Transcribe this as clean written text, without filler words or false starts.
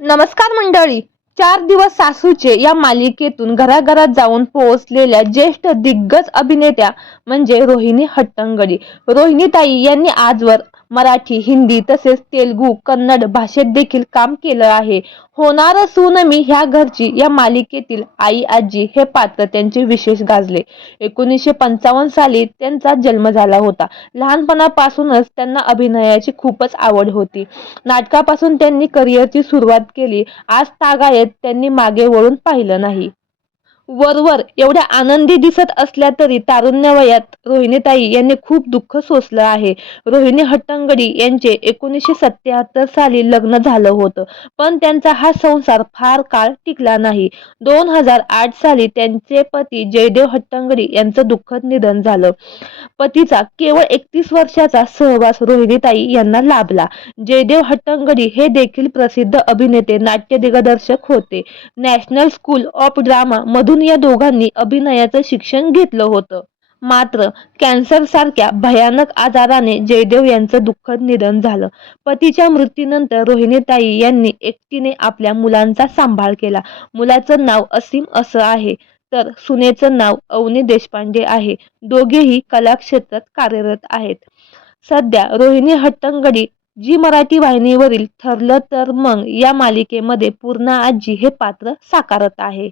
नमस्कार मंडळी. 4 दिवस सासूचे या मालिकेतून घराघरात जाऊन पोहोचलेल्या ज्येष्ठ दिग्गज अभिनेत्या म्हणजे रोहिणी हट्टंगडी. रोहिणीताई यांनी आजवर मराठी, हिंदी तसेच तेलुगू, कन्नड भाषेत देखील काम केलं आहे. होणार सून मी ह्या घरची या मालिकेतील आई आजी हे पात्र त्यांचे विशेष गाजले. 1955 साली त्यांचा जन्म झाला होता. लहानपणापासूनच त्यांना अभिनयाची खूपच आवड होती. नाटकापासून त्यांनी करिअरची सुरुवात केली. आज तागायत त्यांनी मागे वळून पाहिलं नाही. वरवर एवढ्या आनंदी दिसत असल्या तरी तारुण्यवयात रोहिणीताई यांनी खूप दुःख सोसलं आहे. रोहिणी हट्टंगडी यांचे 1977 साली लग्न झालं होतं, पण त्यांचा हा संसार फार काळ टिकला नाही. 2008 साली त्यांचे पती जयदेव हट्टंगडी यांचं दुःखद निधन झालं. पतीचा केवळ 31 वर्षाचा सहवास रोहिणीताई यांना लाभला. जयदेव हट्टंगडी हे देखील प्रसिद्ध अभिनेते, नाट्य दिग्दर्शक होते. नॅशनल स्कूल ऑफ ड्रामा मधून या दोघांनी अभिनयाचं शिक्षण घेतलं होतं. मात्र कॅन्सरसारख्या भयानक आजाराने जयदेव यांचं दुःखद निधन झालं. पतीच्या मृत्यूनंतर रोहिणीताई यांनी एकटीने आपल्या मुलांचा सांभाळ केला. मुलाचं नाव असीम असं आहे, तर सुनेचं नाव अवनी देशपांडे आहे. दोघेही कलाक्षेत्रात कार्यरत आहेत. सध्या रोहिणी हट्टंगडी जी मराठी वाहिनीवरील ठरलं तर मग या मालिकेमध्ये पूर्णा आजी हे पात्र साकारत आहे.